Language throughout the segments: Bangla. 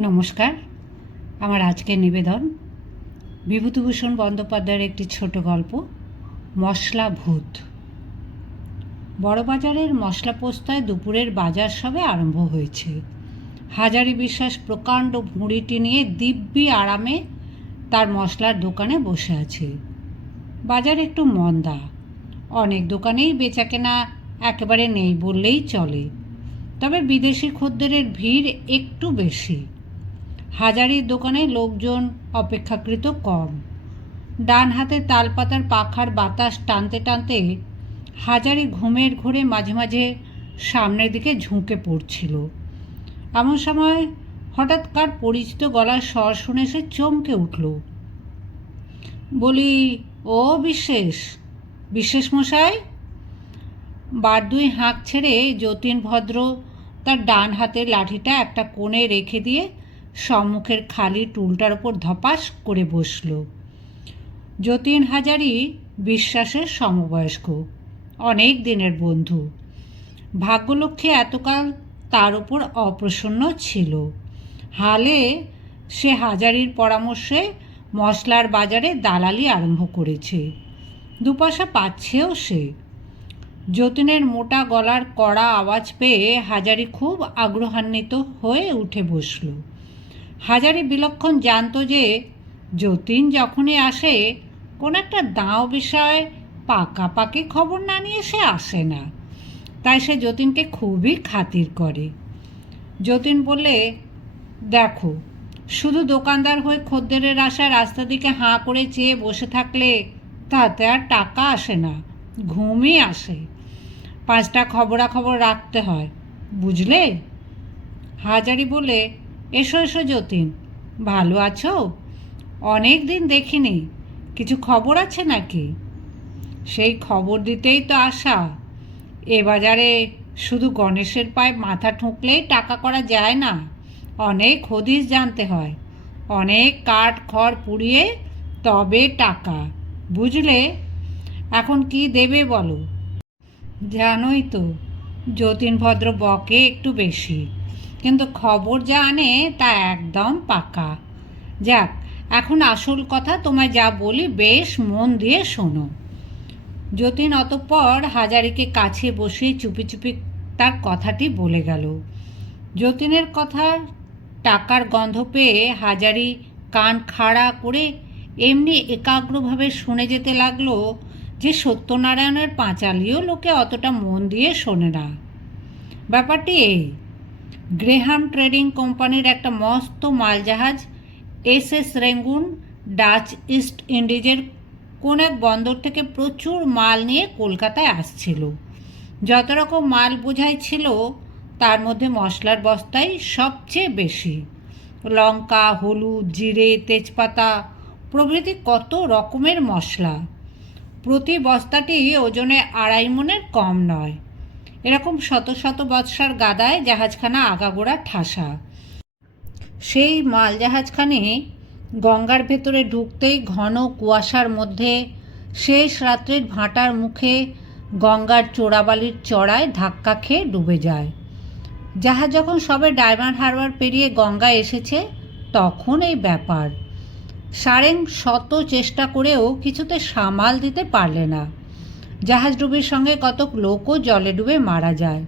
নমস্কার। আমার আজকের নিবেদন, বিভূতিভূষণ বন্দ্যোপাধ্যায়ের একটি ছোট গল্প, মশলা ভূত। বড়বাজারের মশলা পোস্তায় দুপুরের বাজার সবে আরম্ভ হয়েছে। হাজারি বিশ্বাস প্রকাণ্ড ভুঁড়িটি নিয়ে দিব্যি আরামে তার মশলার দোকানে বসে আছে। বাজার একটু মন্দা। অনেক দোকানেই বেচাকেনা একেবারে নেই বললেই চলে। তবে বিদেশি খদ্দেরের ভিড় একটু বেশি। হাজারির দোকানে লোকজন অপেক্ষাকৃত কম। ডান হাতে তালপাতার পাখার বাতাস টানতে টানতে হাজারি ঘুমের ঘোরে মাঝে মাঝে সামনের দিকে ঝুঁকে পড়ছিল। এমন সময় হঠাৎ কার পরিচিত গলার স্বর শুনে সে চমকে উঠল। বলি, ও বিশেষ বিশেষ মশাই? বার দুই হাঁক ছেড়ে যতীন ভদ্র তার ডান হাতের লাঠিটা একটা কোণে রেখে দিয়ে সম্মুখের খালি টুলটার ওপর ধপাস করে বসল। যতীন হাজারি বিশ্বাসের সমবয়স্ক, অনেক দিনের বন্ধু। ভাগ্যলক্ষ্মী এতকাল তার উপর অপ্রসন্ন ছিল। হালে সে হাজারির পরামর্শে মশলার বাজারে দালালি আরম্ভ করেছে। দুপয়সা পাচ্ছেও সে। যতীনের মোটা গলার কড়া আওয়াজ পেয়ে হাজারি খুব আগ্রহান্বিত হয়ে উঠে বসল। হাজারি বিলক্ষণ জানতো যে, যতীন যখনই আসে, কোন একটা দাঁও বিষয়ে পাকাপাকি খবর না নিয়ে সে আসে না। তাই সে যতীনকে খুবই খাতির করে। যতীন বললে, দেখো, শুধু দোকানদার হয়ে খদ্দেরের আশায় রাস্তা দিকে হাঁ করে চেয়ে বসে থাকলে তাতে আর টাকা আসে না, ঘুমই আসে। পাঁচটা খবরাখবর রাখতে হয়, বুঝলে? হাজারি বলে এসো এসো যতীন। ভালো আছো? অনেক দিন দেখিনি। কিছু খবর আছে নাকি? সেই খবর দিতেই তো আসা এ বাজারে শুধু গণেশের পায়ে মাথা ঠুকলেই টাকা করা যায় না। অনেক হদিস জানতে হয়। অনেক কাঠ খড় পুড়িয়ে তবে টাকা। বুঝলে? এখন কি দেবে বলো? জানোই তো, যতীন ভদ্র বকে একটু বেশি। কিন্তু খবর যা আনে তা একদম পাকা। যাক, এখন আসল কথা তোমায় যা বলি বেশ মন দিয়ে শোনো। যতীন অতঃপর হাজারিকে কাছে বসে চুপি চুপি তার কথাটি বলে গেল। যতীনের কথা টাকার গন্ধ পেয়ে হাজারি কান খাড়া করে এমনি একাগ্রভাবে শুনে যেতে লাগল যে সত্যনারায়ণের পাঁচালিও লোকে অতটা মন দিয়ে শোনে না। ব্যাপারটি এই গ্রেহাম ট্রেডিং কোম্পানির একটা মস্ত মালজাহাজ, S S Rangoon, Dutch East ইন্ডিজের কোন এক বন্দর থেকে প্রচুর মাল নিয়ে কলকাতায় আসছিল। যত রকম মাল বোঝাই ছিল, তার মধ্যে মশলার বস্তাই সবচেয়ে বেশি। লঙ্কা, হলুদ, জিরে, তেজপাতা, প্রভৃতি কত রকমের মশলা। প্রতি বস্তাটি ওজনে আড়াই মনের কম নয়। এরকম শত শত বৎসার গাদায় জাহাজখানা আগাগোড়া ঠাসা। সেই মাল জাহাজখানে গঙ্গার ভেতরে ঢুকতেই ঘন কুয়াশার মধ্যে শেষ রাত্রের ভাঁটার মুখে গঙ্গার চোরাবালির চড়ায় ধাক্কা খেয়ে ডুবে যায়। জাহাজ যখন সবে ডায়মন্ড হারবার পেরিয়ে গঙ্গা এসেছে, তখন এই ব্যাপার। সারেং শত চেষ্টা করেও কিছুতে সামাল দিতে পারলে না। জাহাজ ডুবির সঙ্গে কতক লোকও জলে ডুবে মারা যায়।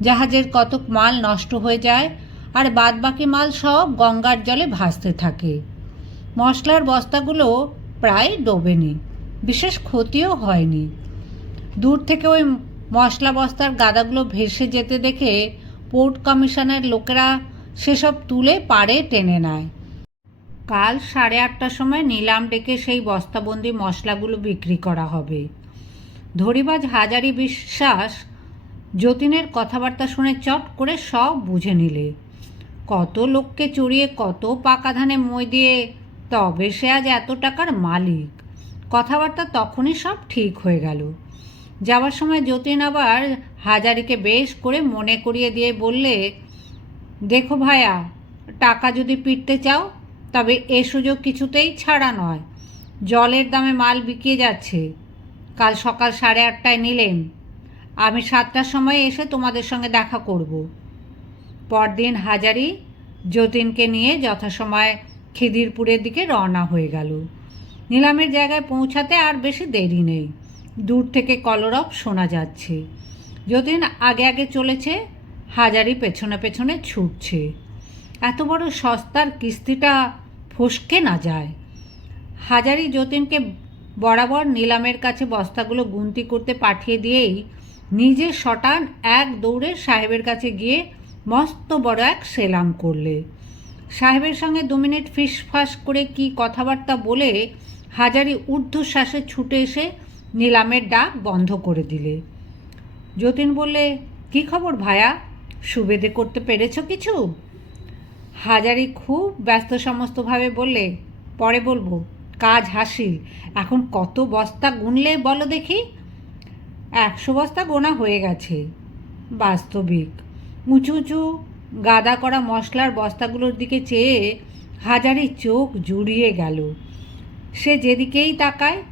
জাহাজের কতক মাল নষ্ট হয়ে যায় আর বাদবাকি মাল সব গঙ্গার জলে ভাসতে থাকে। মশলার বস্তাগুলো প্রায় ডোবেনি, বিশেষ ক্ষতিও হয়নি। দূর থেকে ওই মশলা বস্তার গাদাগুলো ভেসে যেতে দেখে পোর্ট কমিশনের লোকেরা সেসব তুলে পাড়ে টেনে নেয়। কাল সাড়ে আটটার সময় নিলাম ডেকে সেই বস্তাবন্দি মশলাগুলো বিক্রি করা হবে। ধরিবাজ হাজারি বিশ্বাস যতীনের কথাবার্তা শুনে চট করে সব বুঝে নিলে। কত লোককে চড়িয়ে কত পাকা ধানে মই দিয়ে, তবে সে আজ এত টাকার মালিক। কথাবার্তা তখনই সব ঠিক হয়ে গেল। যাওয়ার সময় যতীন আবার হাজারিকে বেশ করে মনে করিয়ে দিয়ে বললে, দেখো ভায়া, টাকা যদি পিটতে চাও, তবে এ সুযোগ কিছুতেই ছাড়া নয়। জলের দামে মাল বিকিয়ে যাচ্ছে। কাল সকাল সাড়ে আটটায় নিলেন। আমি সাতটার সময় এসে তোমাদের সঙ্গে দেখা করব। পরদিন হাজারি যতীনকে নিয়ে যথাসময় খিদিরপুরের দিকে রওনা হয়ে গেল। নিলামের জায়গায় পৌঁছাতে আর বেশি দেরি নেই। দূর থেকে কলরব শোনা যাচ্ছে। যতীন আগে আগে চলেছে, হাজারি পেছনে পেছনে ছুটছে। এত বড় সস্তার কিস্তিটা ফসকে না যায়। হাজারি যতীনকে বরাবর নিলামের কাছে বস্তাগুলো গুনতি করতে পাঠিয়ে দিয়েই নিজে শটান এক দৌড়ে সাহেবের কাছে গিয়ে মস্ত বড় এক সেলাম করলে। সাহেবের সঙ্গে দু মিনিট ফিসফাস করে কি কথাবার্তা বলে হাজারি ঊর্ধ্বশ্বাসে ছুটে এসে নিলামের ডাক বন্ধ করে দিলে। যতীন বললে, কি খবর ভায়া? সুবেদে করতে পেরেছ কিছু? হাজারি খুব ব্যস্ত সমস্তভাবে বললে, পরে বলব। কাজ হাসিল। এখন কত বস্তা গুনলে বলো দেখি? একশো বস্তা গোনা হয়ে গেছে। বাস্তবিক। উঁচু উঁচু গাদা করা মশলার বস্তাগুলোর দিকে চেয়ে হাজারি চোখ জুড়িয়ে গেল। সে যেদিকেই তাকায়,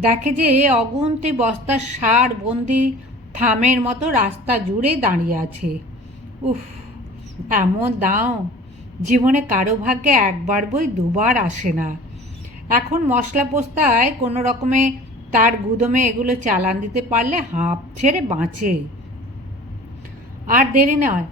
দেখে যে অগুন্তি বস্তার সার বন্দি থামের মতো রাস্তা জুড়ে দাঁড়িয়ে আছে। উফ, এমন দাও, জীবনে কারও ভাগ্যে একবার বই দুবার আসে না। এখন মশলা পোস্তায় কোনো রকমে তার গুদমে এগুলো চালান দিতে পারলে হাঁপ ছেড়ে বাঁচে। আর দেরি নয়।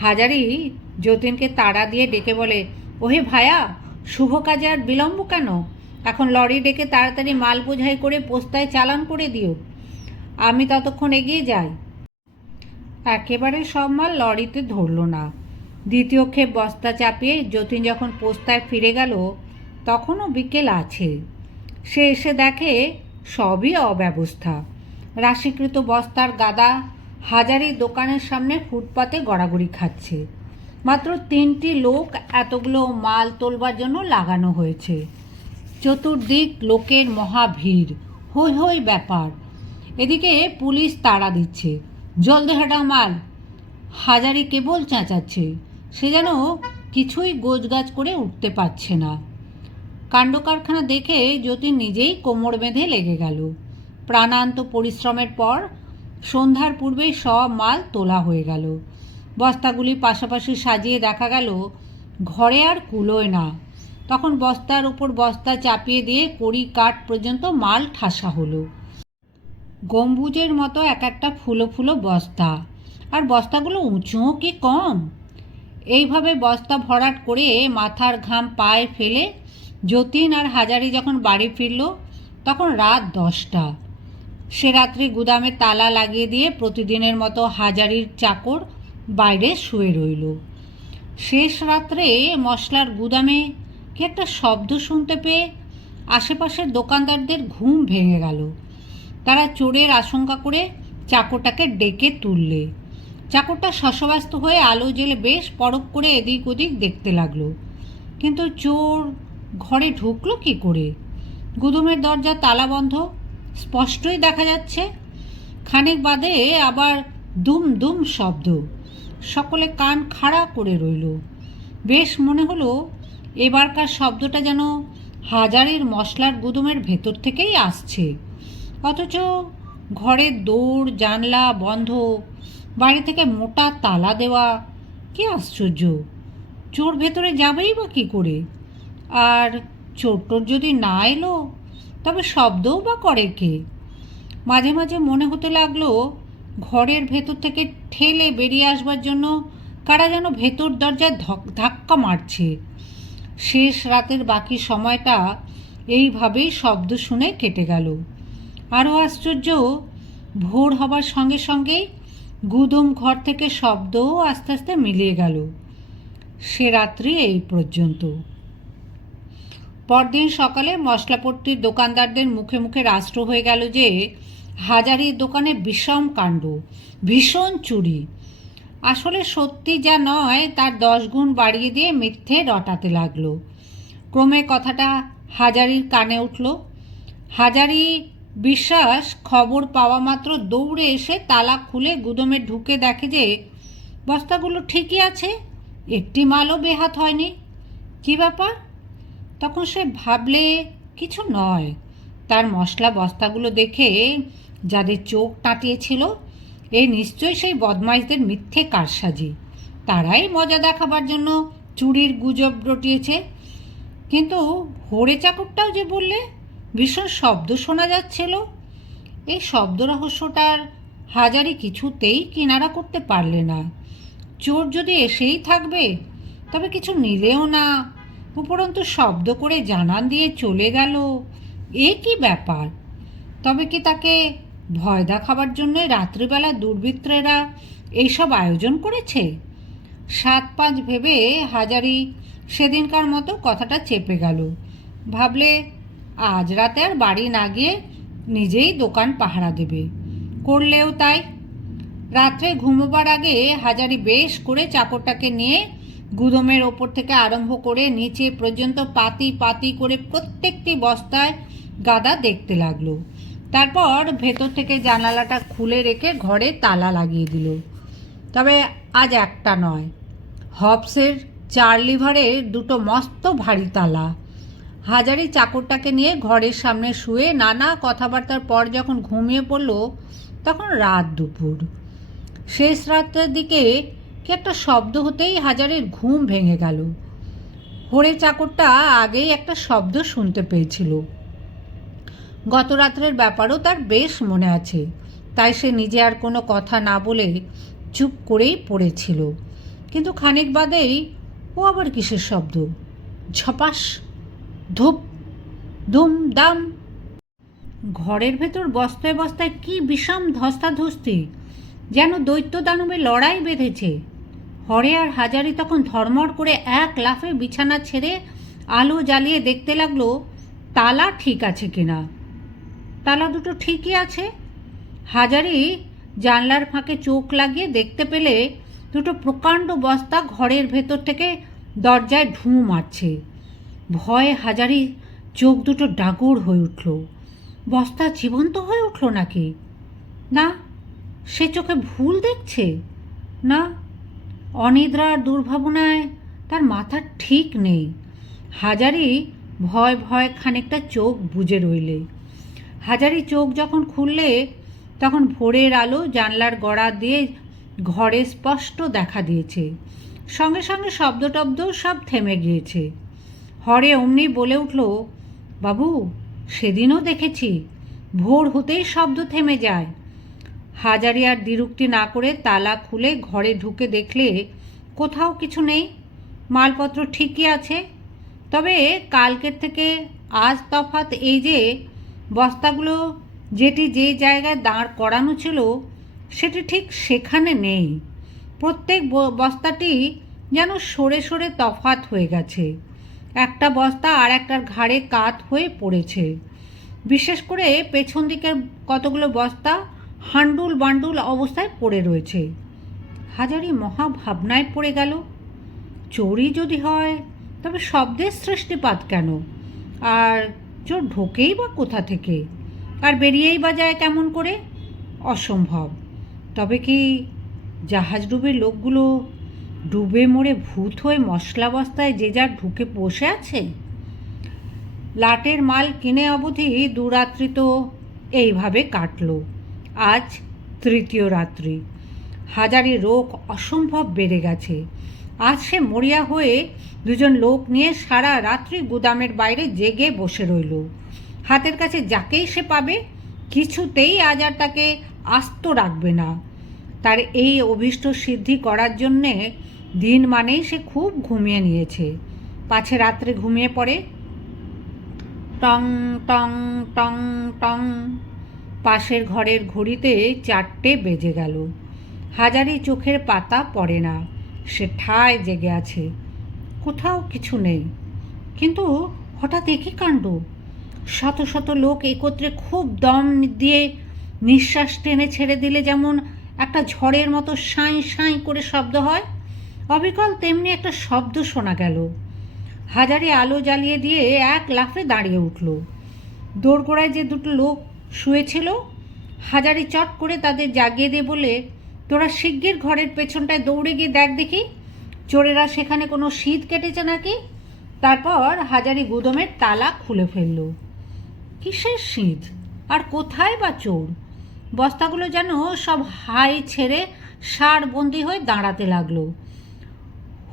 হাজারি যতীনকে তাড়া দিয়ে ডেকে বলে, ওহে ভায়া, শুভ কাজে আর বিলম্ব কেন? এখন লরি ডেকে তাড়াতাড়ি মাল বোঝাই করে পোস্তায় চালান করে দিও। আমি ততক্ষণ এগিয়ে যাই। একেবারে সব মাল লরিতে ধরল না। দ্বিতীয় ক্ষেপ বস্তা চাপিয়ে যতীন যখন পোস্তায় ফিরে গেল তখনও বিকেল আছে। সে এসে দেখে সবই অব্যবস্থা। রাশিকৃত বস্তার গাদা হাজারি দোকানের সামনে ফুটপাতে গড়াগড়ি খাচ্ছে। মাত্র তিনটি লোক এতগুলো মাল তোলবার জন্য লাগানো হয়েছে। চতুর্দিক লোকের মহা ভিড় হই ব্যাপার। এদিকে পুলিশ তাড়া দিচ্ছে। জলদি হাঁটা মাল। হাজারি কেবল চেঁচাচ্ছে। সে যেন কিছুই গোজগাছ করে উঠতে পারছে না। কাণ্ড কারখানা দেখে যতীন নিজেই কোমর বেঁধে লেগে গেল। প্রাণান্ত পরিশ্রমের পর সন্ধ্যার পূর্বেই সব মাল তোলা হয়ে গেল। বস্তাগুলি পাশাপাশি সাজিয়ে দেখা গেল, ঘরে আর কুলোয় না। তখন বস্তার উপর বস্তা চাপিয়ে দিয়ে কড়ি কাঠ পর্যন্ত মাল ঠাসা হলো। গম্বুজের মতো এক একটা ফুলো ফুলো বস্তা। আর বস্তাগুলো উঁচুও কি কম? এইভাবে বস্তা ভরাট করে মাথার ঘাম পায়ে ফেলে যতীন আর হাজারি যখন বাড়ি ফিরল, তখন রাত দশটা। সে রাত্রি গুদামে তালা লাগিয়ে দিয়ে প্রতিদিনের মতো হাজারির চাকর বাইরে শুয়ে রইল। শেষ রাত্রে মশলার গুদামে কি একটা শব্দ শুনতে পেয়ে আশেপাশের দোকানদারদের ঘুম ভেঙে গেল। তারা চোরের আশঙ্কা করে চাকরটাকে ডেকে তুললে। চাকরটা শশব্যস্ত হয়ে আলো জেলে বেশ পরক করে এদিক ওদিক দেখতে লাগল। কিন্তু চোর ঘরে ঢুকলো কি করে? গুদুমের দরজা তালা বন্ধ। স্পষ্টই দেখা যাচ্ছে, খানিক বাদে আবার দুম দুম শব্দ। সকলে কান খাড়া করে রইল। বেশ মনে হলো, এবারকার শব্দটা যেন হাজারের মশলার গুদুমের ভেতর থেকেই আসছে। অথচ ঘরের দৌড়, জানলা বন্ধ বাইরে থেকে মোটা তালা দেওয়া, কি আশ্চর্য! চোর ভেতরে যাবেই বা কী করে? আর চোর টোর যদি না এলো, তবে শব্দও বা করে কে? মাঝে মাঝে মনে হতে লাগল, ঘরের ভেতর থেকে ঠেলে বেরিয়ে আসবার জন্য কারা যেন ভেতর দরজায় ধাক্কা মারছে। শেষ রাতের বাকি সময়টা এইভাবেই শব্দ শুনে কেটে গেল। আরও আশ্চর্য, ভোর হবার সঙ্গে সঙ্গেই গুদম ঘর থেকে শব্দও আস্তে আস্তে মিলিয়ে গেল। সে রাত্রি এই পর্যন্ত। পরদিন সকালে মশলাপট্টির দোকানদারদের মুখে মুখে রাষ্ট্র হয়ে গেল যে হাজারির দোকানে বিষম কাণ্ড, ভীষণ চুরি। আসলে সত্যি যা নয়, তার দশ গুণ বাড়িয়ে দিয়ে মিথ্যে রটাতে লাগল। ক্রমে কথাটা হাজারির কানে উঠল। হাজারি বিশ্বাস খবর পাওয়া মাত্র দৌড়ে এসে তালা খুলে গুদমে ঢুকে দেখে যে বস্তাগুলো ঠিকই আছে, একটি মালও বেহাত হয়নি। কি ব্যাপার? তখন সে ভাবলে কিছু নয়। তার মশলা বস্তাগুলো দেখে যাদের চোখ টাটিয়েছিল এ নিশ্চয়ই সেই বদমাইশদের মিথ্যে কারসাজি। তারাই মজা দেখাবার জন্য চুরির গুজব রটিয়েছে। কিন্তু হরে চাকরটাও যে বললে, ভীষণ শব্দ শোনা যাচ্ছিল। এই শব্দ রহস্যটার হাজারি কিছুতেই কিনারা করতে পারলে না। চোর যদি এসেই থাকবে, তবে কিছু নিলেও না। উপরন্তু শব্দ করে জানান দিয়ে চলে গেল। এ কি ব্যাপার? তবে কি তাকে ভয় দেখাবার জন্য রাত্রিবেলা দুর্বৃত্তরা এইসব আয়োজন করেছে? সাত পাঁচ ভেবে হাজারি সেদিনকার মতো কথাটা চেপে গেল। ভাবলে আজ রাতে আর বাড়ি না গিয়ে নিজেই দোকান পাহারা দেবে। করলেও তাই। রাত্রে ঘুমোবার আগে হাজারি বেশ করে চাকরটাকে নিয়ে গুদমের ওপর থেকে আরম্ভ করে নিচে পর্যন্ত পাতি পাতি করে প্রত্যেকটি বস্তায় গাদা দেখতে লাগল। তারপর ভেতর থেকে জানালাটা খুলে রেখে ঘরে তালা লাগিয়ে দিল। তবে আজ একটা নয়, হবসের চার লিভারের দুটো মস্ত ভারী তালা। হাজারি চাকরটাকে নিয়ে ঘরের সামনে শুয়ে নানা কথাবার্তার পর যখন ঘুমিয়ে পড়ল, তখন রাত দুপুর। শেষ রাতের দিকে কি একটা শব্দ হতেই হাজারের ঘুম ভেঙে গেল। হরে চাকরটা আগেই একটা শব্দ শুনতে পেয়েছিল। গত রাত্রের ব্যাপারও তার বেশ মনে আছে, তাই সে নিজে আর কোনো কথা না বলে চুপ করেই পড়েছিল। কিন্তু খানিক বাদেই, ও আবার কিসের শব্দ? ঝপাস? ধূপ? ধুম দাম ঘরের ভেতর বস্তায় বস্তায় কি বিষম ধস্তাধস্তি, যেন দৈত্য দানবে লড়াই বেঁধেছে। হরে আর হাজারি তখন ধর্মর করে এক লাফে বিছানা ছেড়ে আলো জ্বালিয়ে দেখতে লাগল, তালা ঠিক আছে কিনা। তালা দুটো ঠিকই আছে। হাজারি জানলার ফাঁকে চোখ লাগিয়ে দেখতে পেলে দুটো প্রকাণ্ড বস্তা ঘরের ভেতর থেকে দরজায় ঢু মারছে। ভয়ে হাজারি চোখ দুটো ডাগর হয়ে উঠল। বস্তা জীবন্ত হয়ে উঠল নাকি? না, সে চোখে ভুল দেখছে? না অনিদ্রার দুর্ভাবনায় তার মাথা ঠিক নেই। হাজারি ভয় ভয় খানিকটা চোখ বুজে রইলে। হাজারি চোখ যখন খুললে, তখন ভোরের আলো জানলার গড়া দিয়ে ঘরে স্পষ্ট দেখা দিয়েছে। সঙ্গে সঙ্গে শব্দ টব্দ সব থেমে গিয়েছে। হরে অমনি বলে উঠল, বাবু, সেদিনও দেখেছি। ভোর হতেই শব্দ থেমে যায়। হাজারি আর দ্বিরুক্তি না করে তালা খুলে ঘরে ঢুকে দেখলে কোথাও কিছু নেই, মালপত্র ঠিকই আছে। তবে কালকের থেকে আজ তফাৎ এই যে বস্তাগুলো যেটি যে জায়গায় দাঁড় করানো ছিল, সেটি ঠিক সেখানে নেই। প্রত্যেক বস্তাটি যেন সরে সরে তফাত হয়ে গেছে। একটা বস্তা আর একটার ঘাড়ে কাত হয়ে পড়েছে। বিশেষ করে পেছন দিকের কতগুলো বস্তা হান্ডুল বান্ডুল অবস্থায় পড়ে রয়েছে। হাজারি মহাভাবনায় পড়ে গেল। চোরই যদি হয়, তবে শব্দের সৃষ্টিপাত কেন? আর চোর ঢোকেই বা কোথা থেকে? আর বেরিয়েই বা যায় কেমন করে? অসম্ভব। তবে কি জাহাজ ডুবে লোকগুলো ডুবে মরে ভূত হয়ে মশলা বস্তায় যে যার ঢুকে বসে আছে? লাটের মাল কিনে অবধি দুরাত্রি তো এইভাবে কাটল। আজ তৃতীয় রাত্রি। হাজারি রোগ অসম্ভব বেড়ে গেছে। আজ সে মরিয়া হয়ে দুজন লোক নিয়ে সারা রাত্রি গুদামের বাইরে জেগে বসে রইল। হাতের কাছে যাকেই সে পাবে, কিছুতেই আজ আর তাকে আস্ত রাখবে না। তার এই অভীষ্ট সিদ্ধি করার জন্যে দিন মানেই সে খুব ঘুমিয়ে নিয়েছে। পাছে রাত্রে ঘুমিয়ে পড়ে। টং টং টং টং। পাশের ঘরের ঘড়িতে চারটে বেজে গেল। হাজারি চোখের পাতা পড়ে না। সে ঠায় জেগে আছে। কোথাও কিছু নেই। কিন্তু হঠাৎ একই কাণ্ড। শত শত লোক একত্রে খুব দম দিয়ে নিঃশ্বাস টেনে ছেড়ে দিলে যেমন একটা ঝড়ের মতো সাঁই সাঁই করে শব্দ হয়, অবিকল তেমনি একটা শব্দ শোনা গেল। হাজারে আলো জ্বালিয়ে দিয়ে এক লাফে দাঁড়িয়ে উঠল। দোরগোড়ায় যে দুটো লোক শুয়েছিল। হাজারি চট করে তাদের জাগিয়ে দিয়ে বলে, তোরা শিগগির ঘরের পেছনটায় দৌড়ে গিয়ে দেখ দেখি, চোরেরা সেখানে কোনো শীত কেটেছে নাকি? তারপর হাজারি গুদমের তালা খুলে ফেলল। কিসের শীত? আর কোথায় বা চোর? বস্তাগুলো যেন সব হাই ছেড়ে সার বন্দি হয়ে দাঁড়াতে লাগল।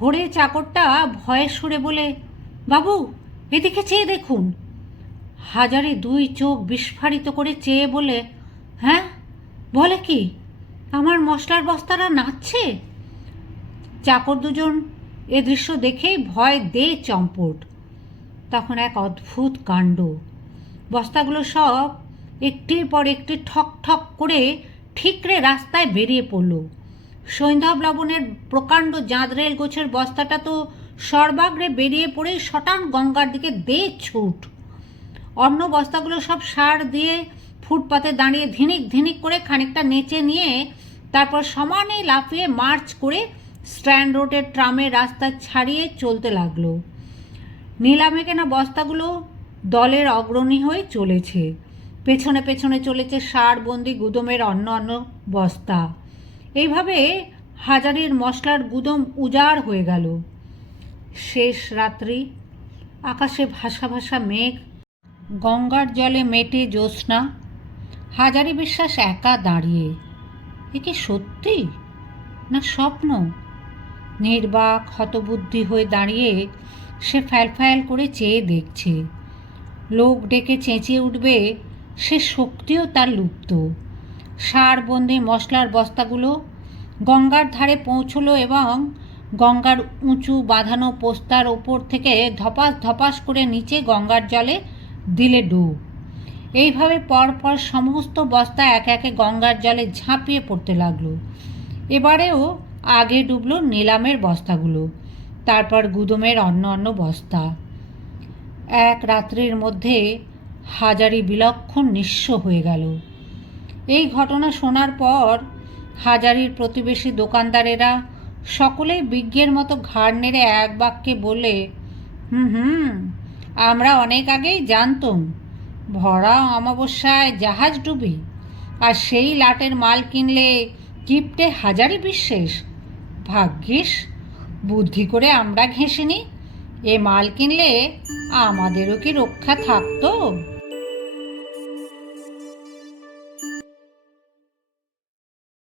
হরে চাকরটা ভয়ে সুরে বলে, বাবু, এদিকে চেয়ে দেখুন হাজারে দুই চোখ বিস্ফারিত করে চেয়ে বলে হ্যাঁ? বলে কি? আমার মশলার বস্তাটা নাচছে? চাকর দুজন এ দৃশ্য দেখেই ভয় দে চম্পট। তখন এক অদ্ভুত কাণ্ড। বস্তাগুলো সব একটির পর একটি ঠক ঠক করে ঠিকরে রাস্তায় বেরিয়ে পড়ল। সৈন্ধব লবণের প্রকাণ্ড জাঁদরেল গোছের বস্তাটা তো সর্বাগ্রে বেরিয়ে পড়ে শটান গঙ্গার দিকে দে ছুট। অন্য বস্তাগুলো সব সার দিয়ে ফুটপাতে দাঁড়িয়ে ধিনিক ধিনিক করে খানিকটা নেচে নিয়ে তারপর সমানে লাফিয়ে মার্চ করে স্ট্যান্ড রোডের ট্রামের রাস্তা ছাড়িয়ে চলতে লাগল। নিলামে কেনা বস্তাগুলো দলের অগ্রণী হয়ে চলেছে। পেছনে পেছনে চলেছে সারবন্দি গুদমের অন্য অন্য বস্তা। এইভাবে হাজারের মশলার গুদম উজাড় হয়ে গেল। শেষ রাত্রি, আকাশে ভাসা ভাসা মেঘ গঙ্গার জলে মেটে জ্যোৎস্না, হাজারি বিশ্বাস একা দাঁড়িয়ে। এ কি সত্যি না স্বপ্ন? নির্বাক, হতবুদ্ধি হয়ে দাঁড়িয়ে সে ফ্যাল করে চেয়ে দেখছে। লোক ডেকে চেঁচিয়ে উঠবে, সে শক্তিও তার লুপ্ত। সার সারবন্দি মশলার বস্তাগুলো গঙ্গার ধারে পৌঁছলো এবং গঙ্গার উঁচু বাঁধানো পোস্তার ওপর থেকে ধপাস ধপাস করে নিচে গঙ্গার জলে দিলে ডুব। এইভাবে পরপর সমস্ত বস্তা একে একে গঙ্গার জলে ঝাঁপিয়ে পড়তে লাগল। এবারেও আগে ডুবলো নিলামের বস্তাগুলো, তারপর গুদমের অন্য অন্য বস্তা। এক রাত্রির মধ্যে হাজারি বিলক্ষণ নিঃস্ব হয়ে গেল। এই ঘটনা শোনার পর হাজারির প্রতিবেশী দোকানদারেরা সকলেই বিজ্ঞের মতো ঘাড় নেড়ে এক বাক্যে বলে হুম হুম আমরা অনেক আগেই জানতুম, ভরা অমাবস্যায় জাহাজ ডুবে, আর সেই লাটের মাল কিনলে কিপটে হাজারি বিশ্বাস ভাগ্যিস, বুদ্ধি করে আমরা ঘেঁষে ঘেঁষিনি, এ মাল কিনলে আমাদেরও কি রক্ষা থাকতো?